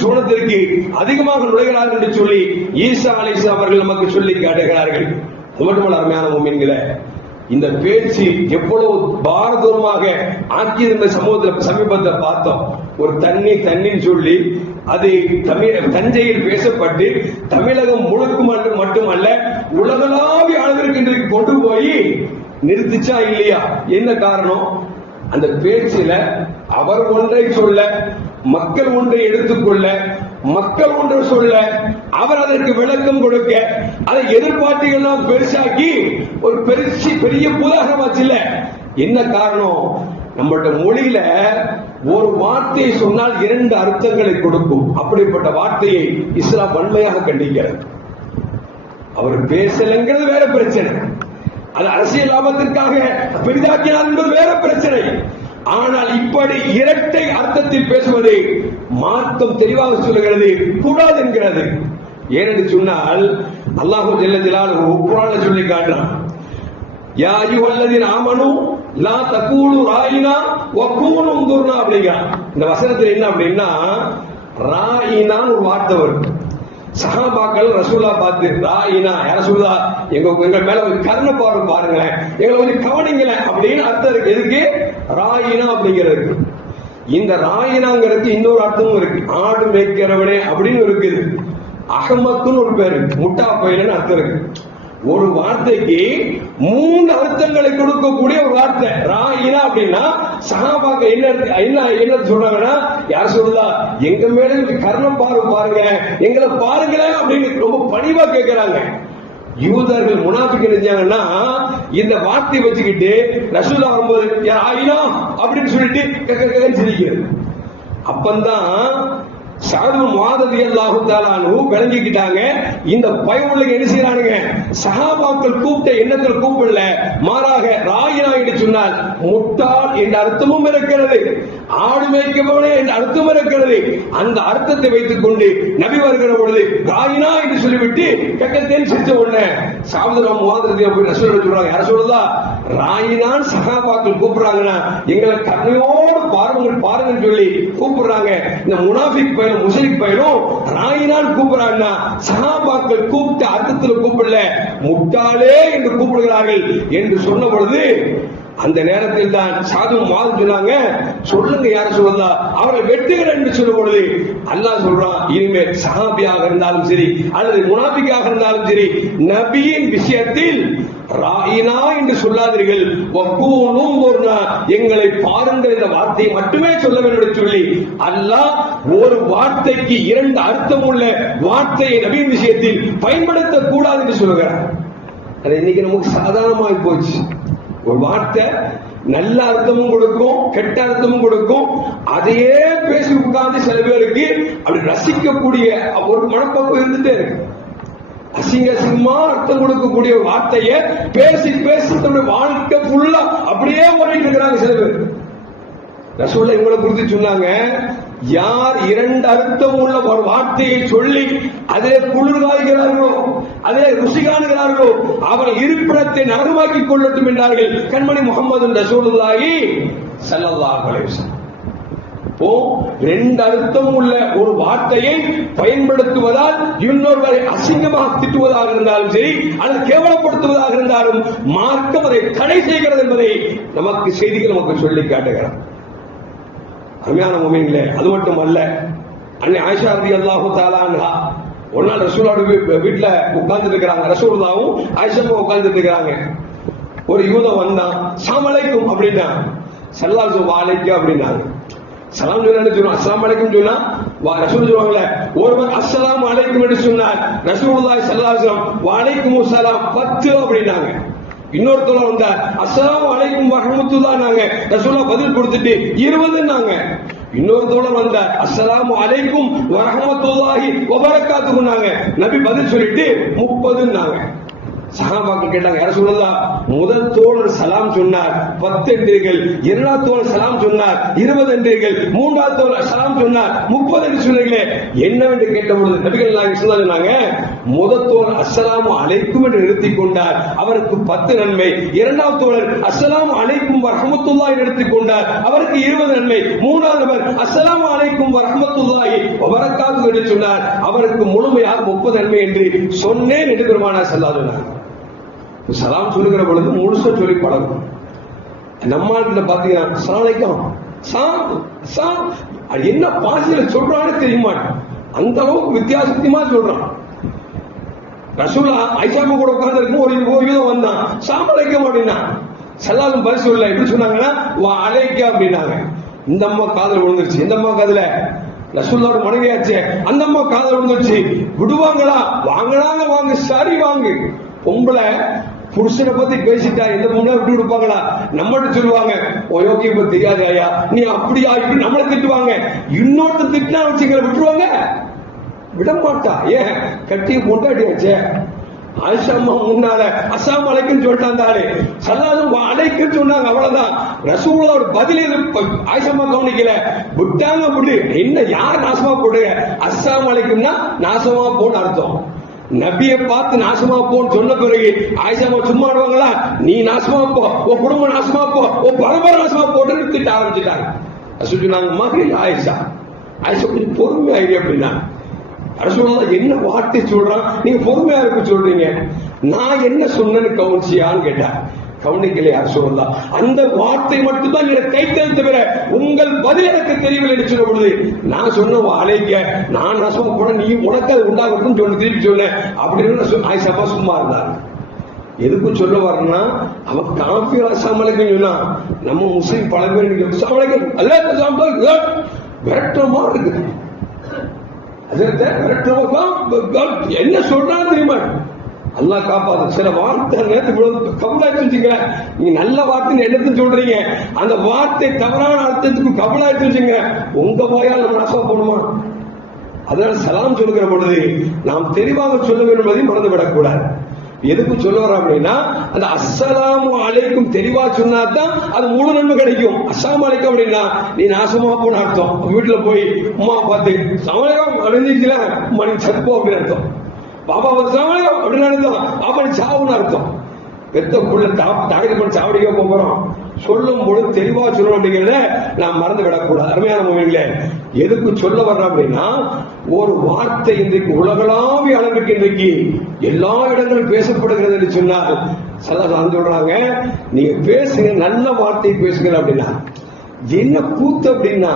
சுவனத்திற்கு அதிகமாக நுழைகிறார்கள் என்று சொல்லி ஈசா அலைஹிஸ்ஸலாம் அவர்கள் நமக்கு சொல்லி காட்டுகிறார்கள். அது மட்டுமல்ல அருமையான முஃமின்களே, இந்த பேச்சு எவ்வளவு பாரதூரமாக ஆக்கியிருந்த சமூகத்தில் சமீபத்தில் பார்த்தோம். ஒரு தண்ணின்னு சொல்லி அது தஞ்சையில் பேசப்பட்டு தமிழகம் முழுக்கும் மட்டுமல்ல உலகளாவிய அளவிற்கு இன்றைக்கு கொண்டு போய் நிறுத்திச்சா இல்லையா? என்ன காரணம்? அந்த பேச்சில அவர் ஒன்றை சொல்ல, மக்கள் ஒன்றை எடுத்துக்கொள்ள, மக்கள் ஒன்று சொல்ல, அவர் அதற்கு விளக்கம் கொடுக்க, அதை எதிர்பார்ட்டிகள்லாம் பெருசாக்கி ஒரு பெரிய பூதாகமாச்சுல்ல. என்ன காரணம்? நம்மளோட மொழியில ஒரு வார்த்தையை சொன்னால் 2 அர்த்தங்களை கொடுக்கும். அப்படிப்பட்ட வார்த்தையை இஸ்லாம் வன்மையாக கண்டிக்கிறது. அவர் பேசலங்கிறது வேற பிரச்சனை, அது அரசியல் லாபத்திற்காக பெரிதாக்கினார் என்பது வேற பிரச்சனை. ஆனால் இப்படி இரட்டை அர்த்தத்தில் பேசுவதை மார்க்கம் தெளிவாக சொல்லுகிறது, கூடாது என்கிறது. ஏனென்று சொன்னால் அல்லாஹ் ஜல்ல ஜலாலுஹு குர்ஆன்ல சொல்லி காட்டுறான், யா அய்யுஹல்லதீன ஆமனூ லா தகூலு ராயினா வ கூனு உன்துர்னா அப்படிங்கா. இந்த வசனத்தில் என்ன அப்படின்னா, ராயினான்னு ஒரு வார்த்தை வருது. சஹாபாக்கள் ரசூலா பார்த்து, ராயினா யா ரசூலா, எங்க மேல ஒரு கருணை பார்வை பாருங்களேன், எங்களை கொஞ்சம் கவனிங்களேன் அப்படின்னு அர்த்தம் இருக்கு. எதுக்கு ராயினா அப்படிங்கிறது? இந்த ராயினாங்கிறது இன்னொரு அர்த்தமும் இருக்கு. ஆடு மேய்க்கிறவனே அப்படின்னு இருக்குது. அகமத்துன்னு ஒரு பேரு, முட்டா பயிலன்னு அர்த்தம் இருக்கு. ஒரு வார்த்தைக்கு 3 அர்த்தங்களை கொடுக்கக்கூடிய ஒரு வார்த்தை ராயினா அப்படின்னா, சஹாபாக்கள் என்ன சொல்றாங்கன்னா, யார் சொல்றதா எங்க மேல கருணை பாருங்க, எங்களை பாருங்களேன் அப்படின்னு ரொம்ப பணிவா கேட்கிறாங்க. யூதர்கள் முனாஃபிக் நினைச்சாங்கன்னா இந்த வார்த்தை வச்சுக்கிட்டு ரசூலா வரும்போது ராயினா அப்படின்னு சொல்லிட்டு சிரிக்கிறது. அப்பந்தான் சஅத் பின் முஆத் ரலியல்லாஹு தஆலா அன்ஹு விளங்கிக்கிட்டாங்க, இந்த பயவுள்ள என்ன செய்யறானுங்க, சஹாபாக்கள் கூப்பிட்ட எண்ணத்தில் கூப்பிடல, மாறாக ராயினா என்று சொன்னால் முட்டாள் என்ற அர்த்தமும் இருக்கிறது, ஆடு மேய்க்கபவனே என்ற அர்த்தம் இருக்கிறது. அந்த அர்த்தத்தை வைத்துக் கொண்டு நபி வருகிற பொழுது ராயினா என்று சொல்லிவிட்டு கக்கத்தேன் சிரிச்ச உடனே சஅத் பின் முஆத் ரலியல்லாஹு ரசூல் சொல்றாங்க, யார சொல்றதா ராயினான் சஹாபாக்கள் கூப்பிடுறாங்கன்னா எங்களை கண்ணையோடு பாருங்கன்னு சொல்லி கூப்பிடுறாங்க. இந்த முனாஃபிக் முஸ்லிக் பையனும் ராயினான் கூப்பிடுறாங்கன்னா சஹாபாக்கள் கூப்பிட்ட அர்த்தத்தில் கூப்பிடல, முட்டாளே என்று கூப்பிடுகிறார்கள் என்று சொன்ன பொழுது அந்த நேரத்தில் தான் சாது மாது சொன்னாங்க, சொல்லுங்க யார சொல்லா அவரை வெட்டுகிறேன் என்று சொல்லும் பொழுது அல்லாஹ் சொல்றான், இனிமேல் சஹாபியாக இருந்தாலும் சரி அல்லது முனாஃபிக்காக இருந்தாலும் சரி நபியின் விஷயத்தில் ராயினா என்று சொல்லாதீர்கள், எங்களை பாருங்கள் என்ற வார்த்தையை மட்டுமே சொல்ல வேண்டும் என்று சொல்லி அல்லாஹ் ஒரு வார்த்தைக்கு 2 அர்த்தம் உள்ள வார்த்தையை நபியின் விஷயத்தில் பயன்படுத்த கூடாது என்று சொல்லுகிறார். அது இன்னைக்கு நமக்கு சாதாரணமாய் போச்சு. ஒரு வார்த்தை நல்ல அர்த்தமும் கொடுக்கும், கெட்ட அர்த்தமும் கொடுக்கும். அதையே பேசி உட்கார்ந்து சில பேருக்கு அப்படி ரசிக்கக்கூடிய ஒரு மனப்போக்கு இருந்துட்டே இருக்கு. அசிங்கமா அர்த்தம் கொடுக்கக்கூடிய வார்த்தையை பேசி தன்னுடைய வாழ்க்கை ஃபுல்லா அப்படியே ஓடிட்டு இருக்கிறாங்க சில பேர். ரசூலுல்லாஹ் இவங்களை குறித்து சொன்னாங்க, யார் 2 அர்த்தம் உள்ள ஒரு வார்த்தையை சொல்லி அதிலே குளிர் காய்கிறார்களோ, அதிலே ருசி காணுகிறார்களோ அவர் இருப்பிடத்தை நரகமாக்கிக் கொள்ளட்டும் என்றார்கள் கண்மணி முஹம்மது ரசூலுல்லாஹி ஸல்லல்லாஹு அலைஹி வஸல்லம். 2 அர்த்தம் உள்ள ஒரு வார்த்தையை பயன்படுத்துவதால் இன்னொருவரை அசிங்கமாக திட்டுவதாக இருந்தாலும் சரி அல்லது கேவலப்படுத்துவதாக இருந்தாலும் மார்க்கம் அதை தடை செய்கிறது என்பதை நமக்கு செய்திகள் நமக்கு சொல்லி காட்டுகிறார். அருமையான முஃமின்களே, அது மட்டுமல்ல, அன்னை ஆயிஷா ரலியல்லாஹு தஆலா அன்ஹா ஒரு நாள் ரசூலுல்லாஹ் வீட்டுல உட்கார்ந்து இருக்கிறாங்க. ரசூலுல்லாஹும் ஆயிஷாவும் உட்கார்ந்து இருக்கிறாங்க. ஒரு யூதன் வந்தான், அஸ்ஸலாமு அலைக்கும் அப்படின்னா, ஸல்லல்லாஹு அலைஹி அப்படின்னாங்க. சலாம் சொல்லுவாங்க, அஸ்ஸலாமு அலைக்கும் சொன்னா ரசூல் சொல்லுவாங்கல்ல, ஒருவர் அஸ்ஸலாமு அலைக்கும் என்று சொன்னார் ரசூலுல்லாஹி ஸல்லல்லாஹு அலைஹி வஸல்லம் வ அலைக்குமுஸ் ஸலாம் 10 அப்படின்னாங்க. இன்னொருத்தர் வந்தார், அஸ்ஸலாமு அலைக்கும் வரஹ்மத்துல்லாஹ் நாங்க ரசூலுல்லாஹ் பதில் கொடுத்துட்டு 20 நாங்க. இன்னொரு தோழர் வந்தார், அஸ்ஸலாமு அலைக்கும் வரஹ்மத்துல்லாஹி வ பரக்காத்துஹு நாங்க நபி பதில் சொல்லிட்டு 30 நாங்க. சஹாபாக்கள் கேட்டாங்க, யார சொல்லலாம், முதல் தோழர் சலாம் சொன்னார் 10 என்றீர்கள், இரண்டாவது தோழர் சலாம் சொன்னார் 20 என்றீர்கள், மூன்றாவது தோழர் சலாம் சொன்னார் 30 என்று சொன்னீர்களே என்னவென்று கேட்டபொழுது நபிகள் நாயகம் சொன்னாங்க, முதல் தோழர் அஸ்ஸலாமு அலைக்கும் என்று நிறுத்திக் கொண்டார், அவருக்கு 10 நன்மை. இரண்டாவது தோழர் அஸ்ஸலாமு அலைக்கும் வரஹ்மத்துல்லாஹி நிறுத்திக் கொண்டார், அவருக்கு 20 நன்மை. மூன்றாவது நபர் அஸ்ஸலாமு அலைக்கும் வரஹ்மத்துல்லாஹி வபரகாத்துஹு என்று சொன்னார், அவருக்கு முழுமையாக 30 நன்மை என்று சொன்னேன் என்று பெருமானார் ஸல்லல்லாஹு அலைஹி வஸல்லம். சலாம் சொல்லுகிற பொழுது முழுசா சொல்லி பழகும். நம்மால பாத்தீங்கன்னா அஸ்ஸலாமு அலைக்கும் என்ன பாசியில சொல்றான்னு தெரியுமா, அந்த அளவுக்கு வித்தியாசமா சொல்றான். ரசூலா ஐஷாமா கூட உட்கார்ந்து இருக்கும், ஒரு யூதம் வந்தான், ஸலாம் அலைக்கும் அப்படின்னா சல்லாலும் பதில் சொல்லல. எப்படி சொன்னாங்கன்னா அலைக்கா அப்படின்னாங்க. இந்த அம்மா காதல் விழுந்துருச்சு. இந்த அம்மா காதல ரசூலுல்லாஹ் மனைவியாச்சே, அந்த அம்மா காதல் விழுந்துருச்சு. விடுவாங்களா? வாங்கினாங்க, வாங்க சரி வாங்கு. பொம்பளை புருஷனை பத்தி பேசிட்டா எந்த பொம்பளை விட்டு கொடுப்பாங்களா? நம்மகிட்ட சொல்லுவாங்க, ஓகே இப்ப தெரியாது ஐயா, நீ அப்படியா இப்படி நம்மளை திட்டுவாங்க. இன்னொருத்த திட்டினா வச்சுங்களை விட்டுருவாங்க, விட மாட்டா. ஏன் கட்டி பொண்டாட்டியாச்சே. ஆயிஷா அம்மா முன்னால அஸ்ஸலாமு அலைக்கும் சொல்லிட்டாங்க, சல்லாலும் அலைக்கும் சொன்னாங்க, அவ்வளவுதான். ரசூலுல்லாஹ் ஒரு பதில் ஆயிஷா அம்மா கவனிக்கல, விட்டாங்க. விடு, என்ன யார் நாசமா போடுங்க, அஸ்ஸலாமு அலைக்கும்னா நாசமா போன்னு அர்த்தம். நபியை பார்த்து நாசமா போன்னு சொன்ன பிறகு ஆயிஷா அம்மா சும்மா ஆடுவாங்களா? நீ நாசமா போ, உன் குடும்பம் நாசமா போ, உன் பரம்பரை நாசமா போட்டுன்னு திட்ட ஆரம்பிச்சுட்டாங்க. சொன்னாங்க, மகள் ஆயிஷா கொஞ்சம் பொறுமையாயிரு அப்படின்னா. ரசூலுல்லாஹ் என்ன வார்த்தை சொல்றான், நீங்க பொறுமையா இருக்க சொல்றீங்க, நான் என்ன சொன்னேன்னு கவனிச்சியான்னு கேட்டா. கவனிக்கலையா ரசூலுல்லாஹ்? அந்த வார்த்தை மட்டும்தான் எனக்கு கைத்தல் தவிர உங்கள் பதில் எனக்கு தெரியவில்லை என்று சொன்ன பொழுது நான் சொன்ன அழைக்க நான் ரசம் கூட நீ உனக்கு அது உண்டாகட்டும் சொல்லி திருப்பி சொன்னேன் அப்படின்னு ஆயிஷா சும்மா இருந்தார். எதுக்கும் சொல்ல வரனா, அவன் காஃபி அஸ்ஸலாமு சொன்னா, நம்ம முஸ்லீம் பல பேர் விரட்டமா இருக்கு. என்ன சொல்றான்னு தெரியுமா? அல்லாஹ் காப்பாத்து. சில வார்த்தை நேரத்துக்கு கபலாச்சு, நீங்க நல்ல வார்த்தை என்னத்துன்னு சொல்றீங்க, அந்த வார்த்தை தவறான அர்த்தத்துக்கு கபலாச்சு வச்சுங்க, உங்க வாயால் நம்ம நசா போடுமா? அதனால சலாம் சொல்லுகிற பொழுது நாம் தெளிவாக சொல்ல வேண்டும் என்பதை மறந்துவிடக் கூடாது. எதுக்கு சொல்ல வர அப்படின்னா, அந்த அஸ்ஸலாமு அலைக்கும் தெளிவா சொன்னாதான் அது முழு நன்மை கிடைக்கும். அஸ்ஸலாமு அலைக்கும் அப்படின்னா நீ நாசமா போன அர்த்தம். வீட்டுல போய் அம்மா பார்த்து சமயம் அடைஞ்சிக்கல மணி சப்போ அப்படின்னு அர்த்தம். பாபா சமயம் அப்படின்னு அர்த்தம், பாபா நீ சாவுன்னு அர்த்தம். பெத்த புள்ள தாக்கத்து பண்ணி சாவடிக்க போறோம். சொல்லும் பொழுது தெளிவா சொல்லணும் அப்படிங்கிறத நாம் மறந்து விடக்கூடாது. அருமையான மொழிகளே, எதுக்கு சொல்ல வர்றோம் அப்படின்னா, ஒரு வார்த்தை இன்றைக்கு உலகளாவிய அளவுக்கு இன்றைக்கு எல்லா இடங்களும் பேசப்படுகிறது என்று சொன்னால் சல்லல்லாஹு சொல்றாங்க, நீங்க பேசுங்க, நல்ல வார்த்தை பேசுங்க அப்படின்னா. என்ன கூத்து அப்படின்னா,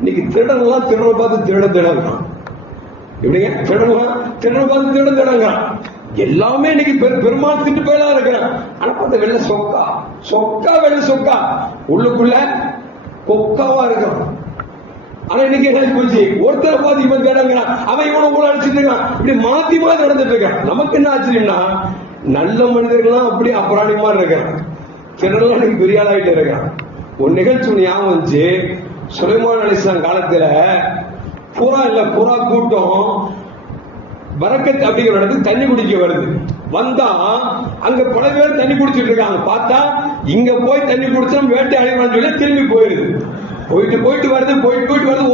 இன்னைக்கு திருடங்களாம் திருட பார்த்து திருடங்கிறான். எப்படிங்க திருடனை பார்த்து திருடங்கிறான். எல்லாமே இன்னைக்கு பெருமாள் திட்டு போயெல்லாம் இருக்கிறான். ஆனா பார்த்த வெள்ள சொக்கா வெள்ள சொக்கா உள்ளுக்குள்ள கொக்காவா இருக்கான். ஆனா இன்னைக்கு என்ன போச்சு, ஒருத்தரை பார்த்து இவன் கேடாங்கிறான், அவன் இவனை கூட அடிச்சுட்டு இருக்கான். இப்படி மாத்தி மாத்தி நடந்துட்டு இருக்கான். நமக்கு என்ன ஆச்சரியம்னா, நல்ல மனிதர்கள்லாம் அப்படி அப்புறாணி மாதிரி இருக்கான், திருடெல்லாம் எனக்கு பெரிய ஆளாயிட்டு இருக்கான். ஒரு நிகழ்ச்சி ஞாபகம் வந்துச்சு. சுலைமான் அலைஹிஸ்ஸலாம் காலத்துல புறா கூட்டம் பரக்கத் அப்படிங்கிற இடத்துக்கு தண்ணி குடிக்க வருது. வந்தா அங்க பல பேர் தண்ணி குடிச்சிட்டு இருக்காங்க. பார்த்தா இங்க போய் தண்ணி குடிச்சா வேட்டை அடைவான்னு சொல்லி திரும்பி போயிருது. போயிட்டு வருது.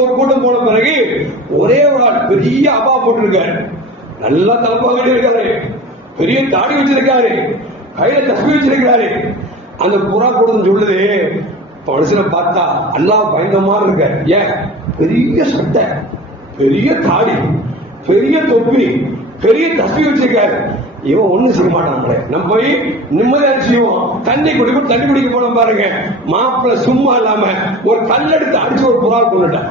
ஒரு கூட்டம் போன பிறகு ஒரே ஒரு ஆள் பெரிய அப்பா போட்டிருக்காரு, நல்லா தலப்பா கட்டி இருக்காரு, பெரிய தாடி வச்சிருக்காரு, கையில தஸ்பீஹ் வச்சிருக்காரு. அந்த புறா கூட்டம் சொல்லுது, மனுஷனை பார்த்தா அல்லாஹ் பயந்த மாதிரி இருக்காரு. ஏன், பெரிய சட்டை, பெரிய தாடி, பெரிய தொப்பி, பெரிய தஸ்பீஹ் வச்சிருக்காரு. இவன் ஒண்ணும் செய்ய மாட்டான். நம்ம போய் நிம்மதியா செய்வோம். தண்ணி குடிக்க போன பாருங்க, மாப்பிள்ள சும்மா இல்லாம ஒரு கல்லெடுத்து அடிச்சு ஒரு புறா கொண்டுட்டான்.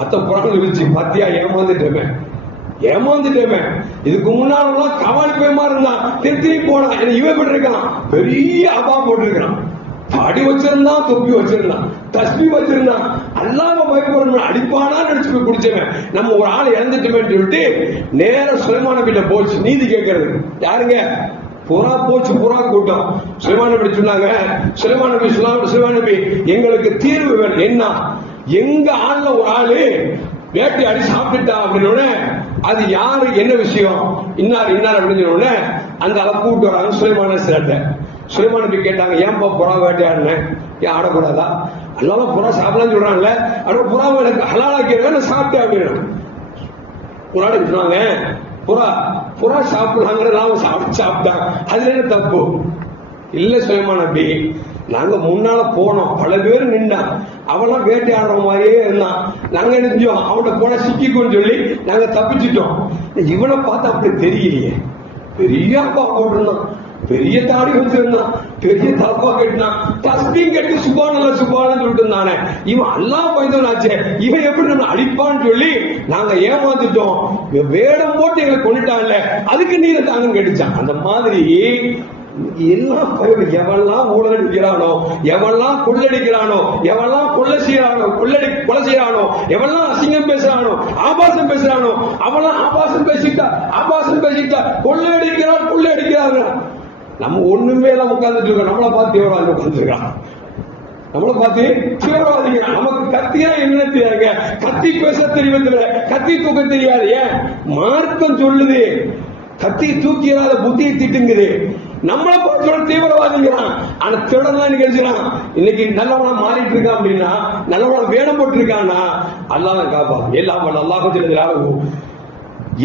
மத்த புறாக்கள் இருந்துச்சு, பத்தியா ஏமாந்துட்டேமே. இதுக்கு முன்னால கவாலி பேமா இருந்தான், திருத்தி போனான். இவன் எப்படி இருக்கான், பெரிய அப்பா போட்டிருக்கான், தாடி வச்சிருந்தான், தொப்பி வச்சிருந்தான், தஸ்பீஹ் வச்சிருந்தான். அல்லாம பயப்படணும், அடிப்பானா நினைச்சு போய் குடிச்சவன். நம்ம ஒரு ஆள் இறந்துட்டுமே சொல்லிட்டு நேர சுலைமான் நபிட்ட போச்சு நீதி கேட்கறது. யாருங்க, புறா போச்சு, புறா கூட்டம். சுலைமான் நபி சொன்னாங்க, சுலைமான் நபி எங்களுக்கு தீர்வு வேணும். என்ன, எங்க ஆள்ல ஒரு ஆளு வேட்டை அடி சாப்பிட்டுட்டா அப்படின்னு, அது யாரு, என்ன விஷயம், இன்னார் அப்படின்னு சொன்ன அந்த அளவு கூப்பிட்டு வராங்க சுலைமான் அலைஹிஸ்ஸலாத்தை. சுலைமான் நபி கேட்டாங்க, ஏன்பா புறா வேட்டையாடினேன், ஏன் ஆடக்கூடாதா? அதனால புறா சாப்பிடலாம்னு சொல்றாங்கல்ல, அப்படி புறாவை எனக்கு ஹலாலாக்கிறேன், நான் சாப்பிட்டேன் அப்படின்னு புறாடி சொன்னாங்க. புறா சாப்பிடலாங்கிற நாம சாப்பிட்டாங்க, அதுல என்ன தப்பு இல்ல சுலைமான் நபி. நாங்க முன்னால போனோம், பல பேர் நின்றான், அவெல்லாம் வேட்டையாடுற மாதிரியே இருந்தான். நாங்க நினைஞ்சோம் அவன்கிட்ட போன சிக்கிக்குன்னு சொல்லி நாங்க தப்பிச்சிட்டோம். இவனை பார்த்தா அப்படி தெரியலையே, பெரிய அப்பா போட்டிருந்தான், பெரிய தாடி வச்சிருந்தான், பெரிய தப்பா கட்டினான், தஸ்பீம் கட்டி சுபானல்ல சுபானன்னு சொல்லிட்டு இருந்தானே, இவன் அல்லாஹ் பயந்தவனாச்சே, இவன் எப்படி நம்ம அழிப்பான்னு சொல்லி நாங்க ஏமாந்துட்டோம். வேடம் போட்டு எங்களை கொண்டுட்டான்ல, அதுக்கு நீங்க தாங்கன்னு கேட்டுச்சான். அந்த மாதிரி எல்லாம் எவெல்லாம் ஊழல் அடிக்கிறானோ, எவெல்லாம் கொள்ளடிக்கிறானோ, எவெல்லாம் கொலை செய்யறானோ, எவெல்லாம் அசிங்கம் பேசுறானோ, ஆபாசம் பேசுறானோ, அவெல்லாம் ஆபாசம் பேசிட்டா கொள்ளையடிக்கிறாங்க. நம்ம ஒண்ணுமே எல்லாம் உட்கார்ந்துட்டு இருக்கோம், நம்மளை பார்த்து தீவிரவாதி உட்கார்ந்துருக்கான், நம்மளை பார்த்து தீவிரவாதிங்க. நமக்கு கத்தியா என்ன தெரியாதுங்க, கத்தி பேச தெரிவதில்லை, கத்தி தூக்க தெரியாது. ஏன் மார்க்கம் சொல்லுது கத்தி தூக்கிறாத புத்தியை திட்டுங்குது, நம்மளை பார்த்து தீவிரவாதிங்கிறான். ஆனா திருடலாம் கிடைச்சிடான். இன்னைக்கு நல்லவனா மாறிட்டு இருக்கான் அப்படின்னா, நல்லவனா வேடம் போட்டு இருக்கான்னா அல்லாஹ் காப்பான். எல்லாம் அல்லாஹ்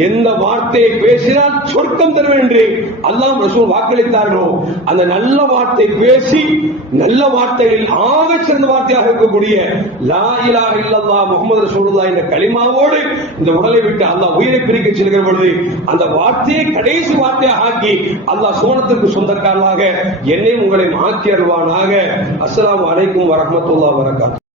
எந்த வார்த்தையை பேசினால் சொர்க்கம் தருவேன் என்று அல்லாஹ் ரசூல் வாக்களித்தார்களோ, அந்த நல்ல வார்த்தை பேசி நல்ல வார்த்தைகளில் ஆக சிறந்த வார்த்தையாக இருக்கக்கூடிய லா இலாஹ இல்லல்லாஹ் முஹம்மது ரசூலுல்லாஹ் என்ற கலிமாவோடு இந்த உடலை விட்டு அல்லாஹ் உயிரை பிரிக்க செல்கிற பொழுது அந்த வார்த்தையை கடைசி வார்த்தையாக ஆக்கி அல்லாஹ் சோனத்திற்கு சொந்தக்காரனாக என்னை உங்களை மாற்றி அருள்வானாக. அஸ்ஸலாமு அலைக்கும் வரஹ்மத்துல்லாஹி வபரகாத்துஹு.